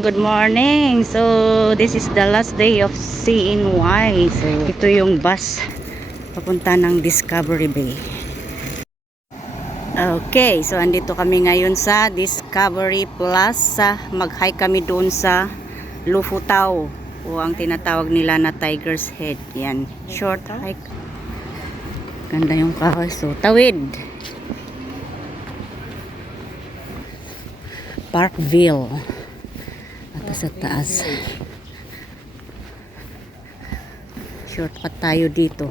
Good morning. So, this is the last day of CNY. So, ito yung bus papunta ng Discovery Bay. Okay, so andito kami ngayon sa Discovery Plaza. Mag-hike kami doon sa Lufutao o ang tinatawag nila na Tiger's Head. Yan, short hike. Ganda yung kahoy. So, tawid. Parkville. At sa taas. Shortcut tayo dito.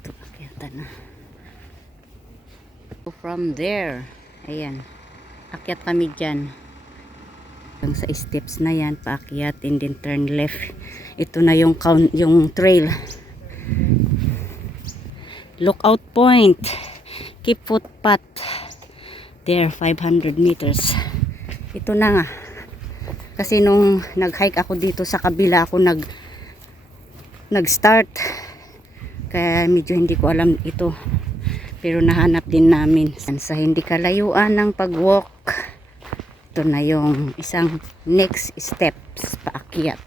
Ito, akyatan na. From there, ayan. Akyat kami dyan. Hanggang sa steps na yan, paakyat and then turn left. Ito na yung trail. Lookout point. Keep footpath. There, 500 meters. Ito na nga. Kasi nung nag-hike ako dito sa kabila ako nag-start. Kaya medyo hindi ko alam ito. Pero nahanap din namin. Sa hindi kalayuan ng pag-walk. Ito na yung isang next steps paakyat.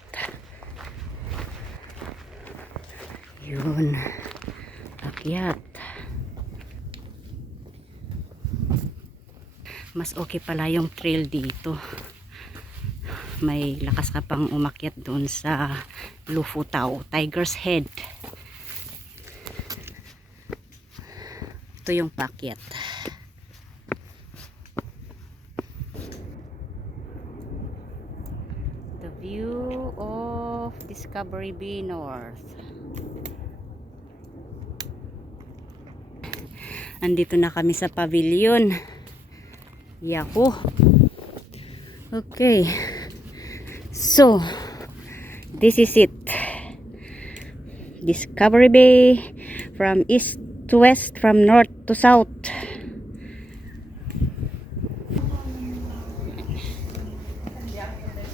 Yun. Paakyat. Mas okay pala yung trail dito. May lakas ka pang umakyat doon sa Lufutao, Tiger's Head. Ito yung paakyat. The view of Discovery Bay North. Andito na kami sa pavilion. Yahoo! Okay. So, this is it. Discovery Bay from east to west, from north to south.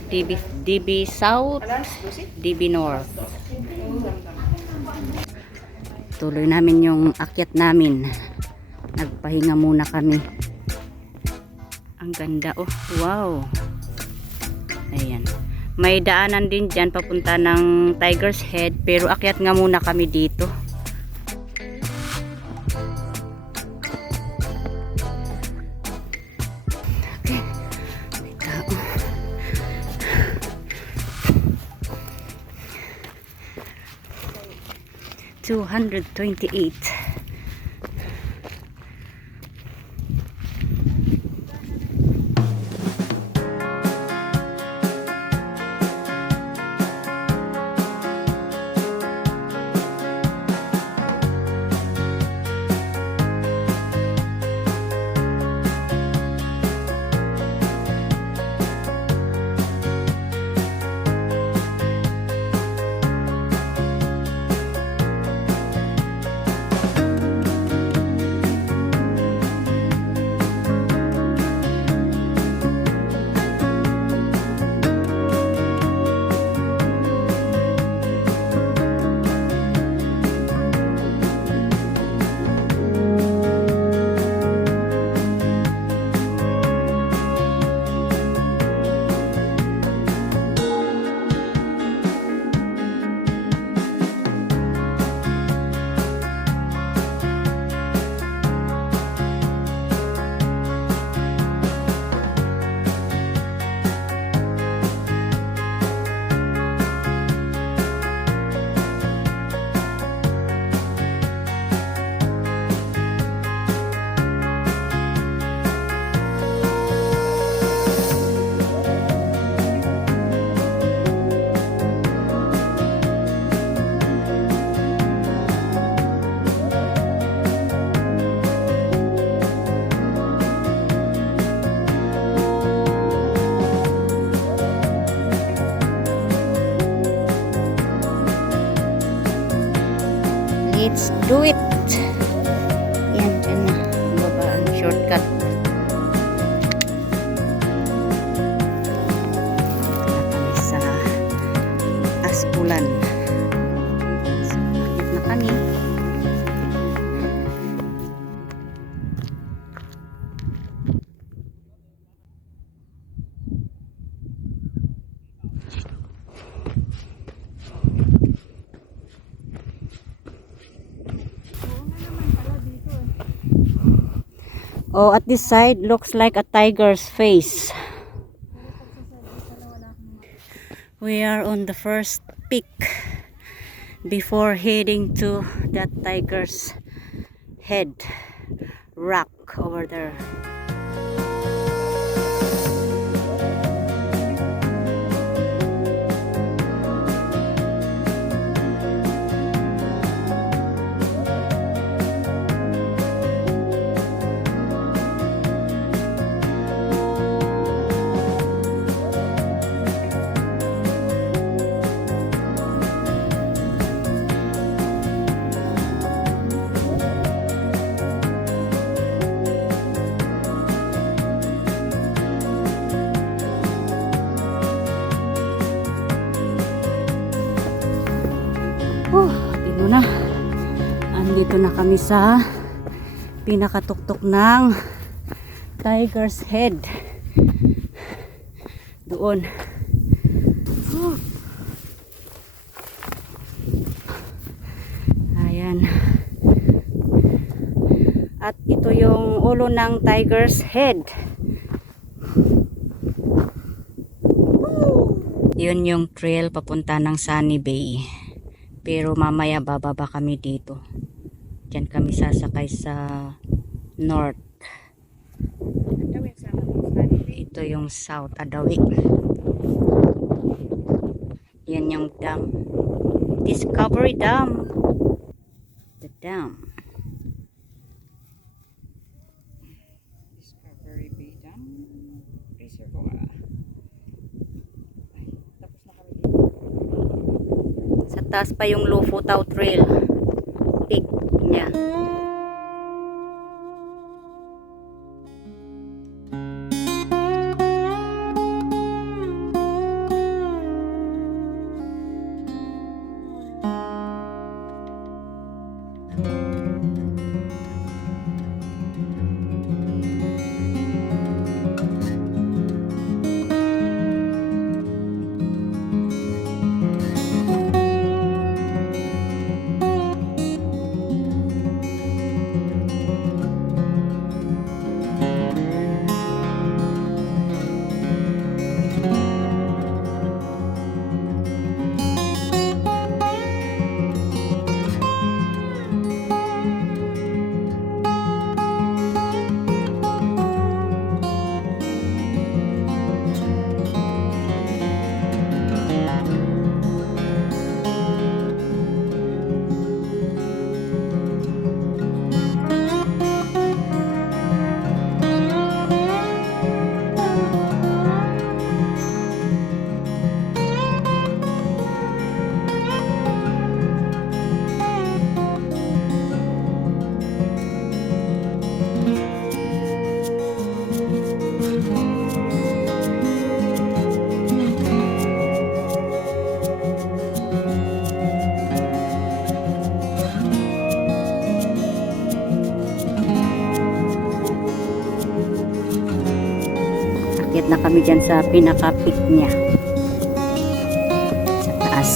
DB South, DB North. Tuloy namin yung akyat namin. Nagpahinga muna kami. Ang ganda, oh, wow. Ayan. May daanan din dyan papunta ng Tiger's Head, pero akyat nga muna kami dito. Okay. May tao. $228. Let's do it. Yan, dyan na. Baba ang shortcut. Kami sa Aspulan. So, nakit na kami. Oh, at this side looks like a tiger's face. We are on the first peak before heading to that tiger's head rock over there. Tingno na. Andito na kami sa pinakatuktok ng Tiger's Head. Doon. Ayan. At ito yung ulo ng Tiger's Head. Yun yung trail papunta ng Sunny Bay. Pero mamaya bababa kami dito. Diyan kami sasakay sa north. Ito yung south, Adawi. Yan yung dam. Discovery Dam. The dam. Discovery Bay Dam Reservoir. Tapos na kami dito. Sa taas pa yung Lufutao Trail. Peak niya. Akyat na kami dyan sa pinaka-peak niya. Sa taas.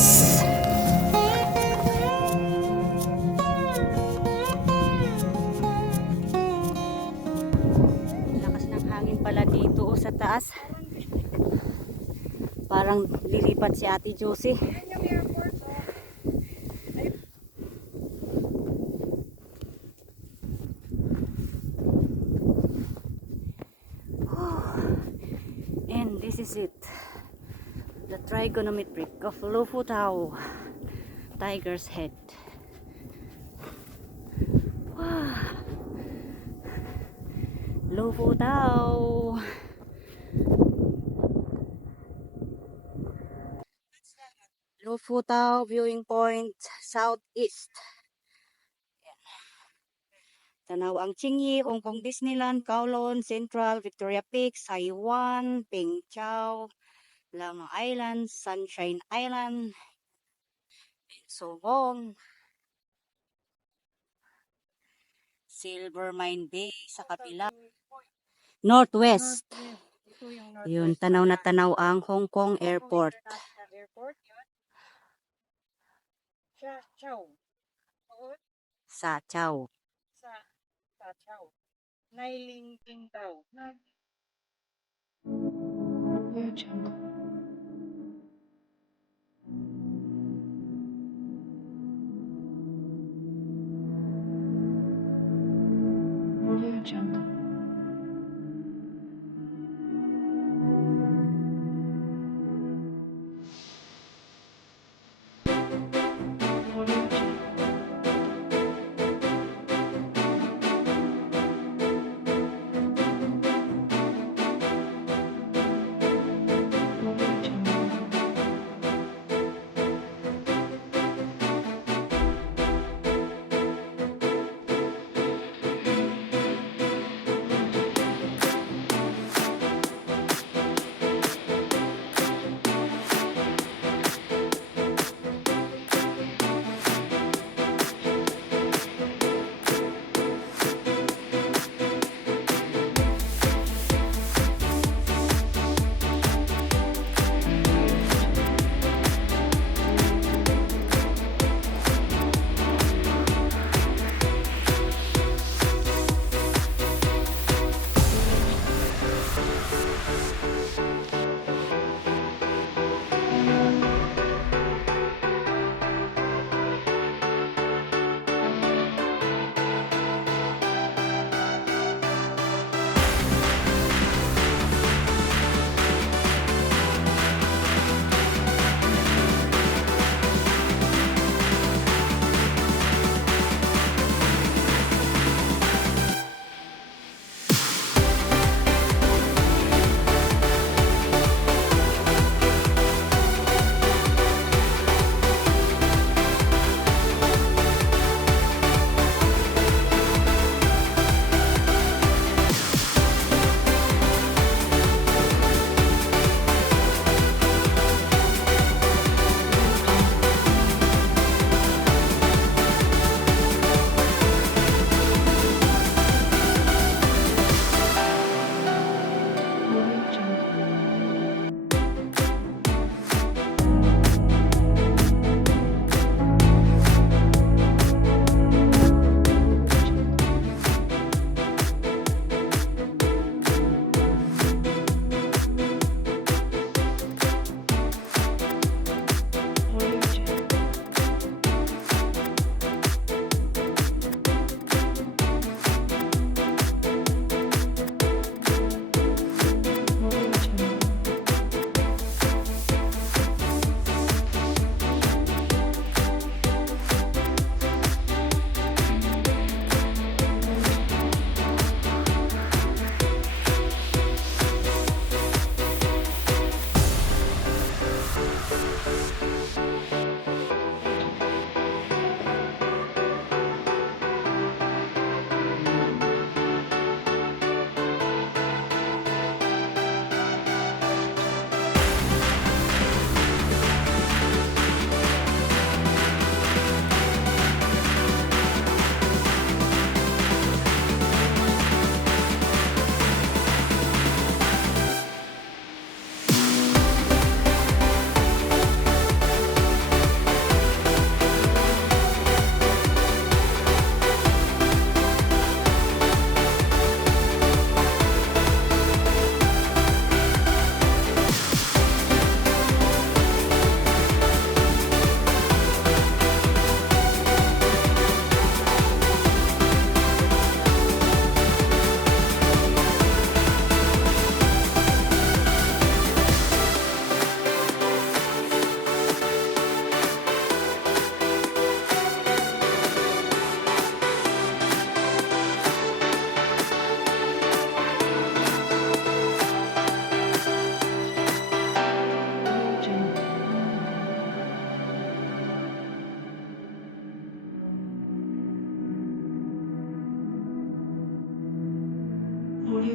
Lakas ng hangin pala dito sa taas. Parang lilipat si Ate Josie. And this is it. The trigonometric of Lufutao Tiger's Head. Wow. Lufutao. Lufutao viewing point southeast. Tanaw ang Chingy, Hong Kong Disneyland, Kowloon, Central, Victoria Peak, Saiwan, Peng Chau, Lamang Island, Sunshine Island, Sogong, Silver Mine Bay sa kapila. Northwest. Ito yung Northwest. Yun, tanaw na tanaw ang Hong Kong Airport. Airport yun. Chow. Sa Chau. Sa Chow. Nailing King Tao.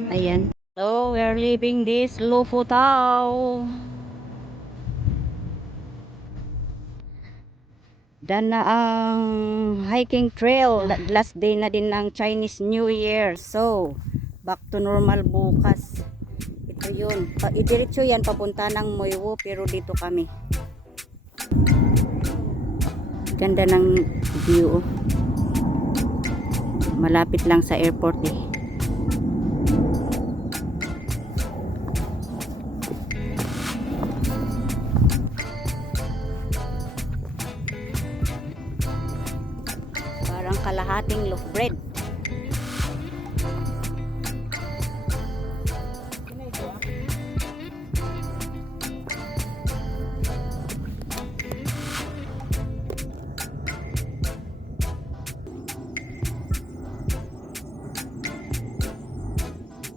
Ayan. So, we're leaving this Lufutao. Dan na ang hiking trail. Last day na din ng Chinese New Year. So, back to normal bukas. Ito yun. Idiretso yan papunta ng Moiwo, pero dito kami. Ganda ng view. Malapit lang sa airport eh. kalahating loaf bread.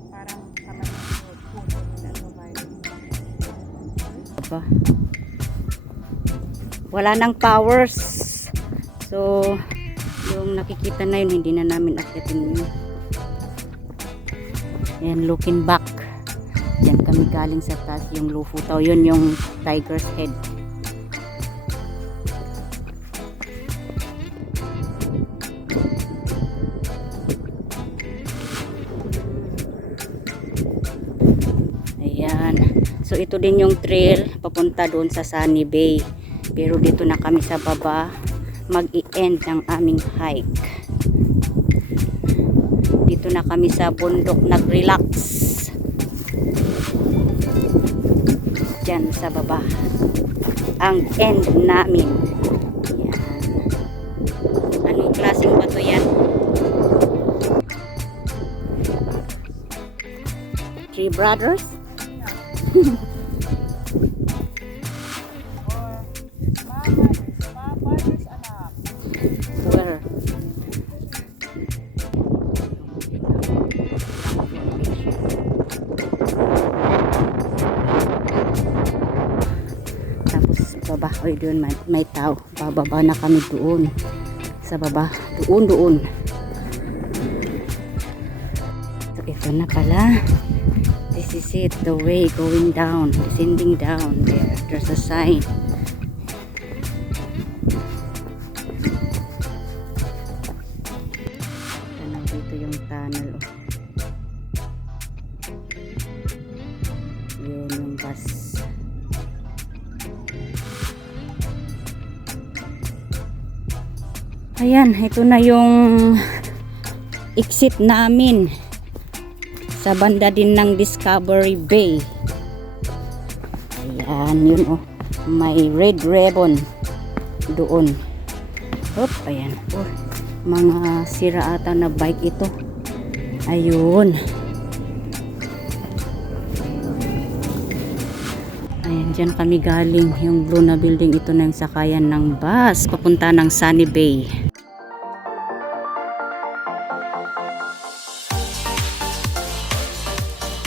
Parang tama na yung puso nila provided. Aba. Wala nang powers. So, yung nakikita na yun, hindi na namin akyatin yun. Yan, looking back. Yan kami galing sa taas, yung Lufutaw. Yun yung Tiger's Head. Ayan. So, ito din yung trail papunta doon sa Sunny Bay. Pero dito na kami sa baba mag-i-end ng aming hike. Dito na kami sa bundok nag-relax. Diyan sa baba. Ang end namin. Yan. Anong klaseng bato yan? Three Brothers? Papa, there's anak. Where? Tapos baba, oy doon may tao. Bababa na kami doon. Sa baba, doon. So ito na pala. This is it, the way going down, descending down there. There's a sign. Dito yung tunnel. Yun yung bus. Ayan, ito na yung exit namin sa banda din ng Discovery Bay. Ayan, yun oh. May red ribbon doon. Hop, ayan. Oh, mga sira ata na bike ito. Ayun. Ayan, dyan kami galing. Yung blue na building, ito na yung sakayan ng bus papunta ng Sunny Bay.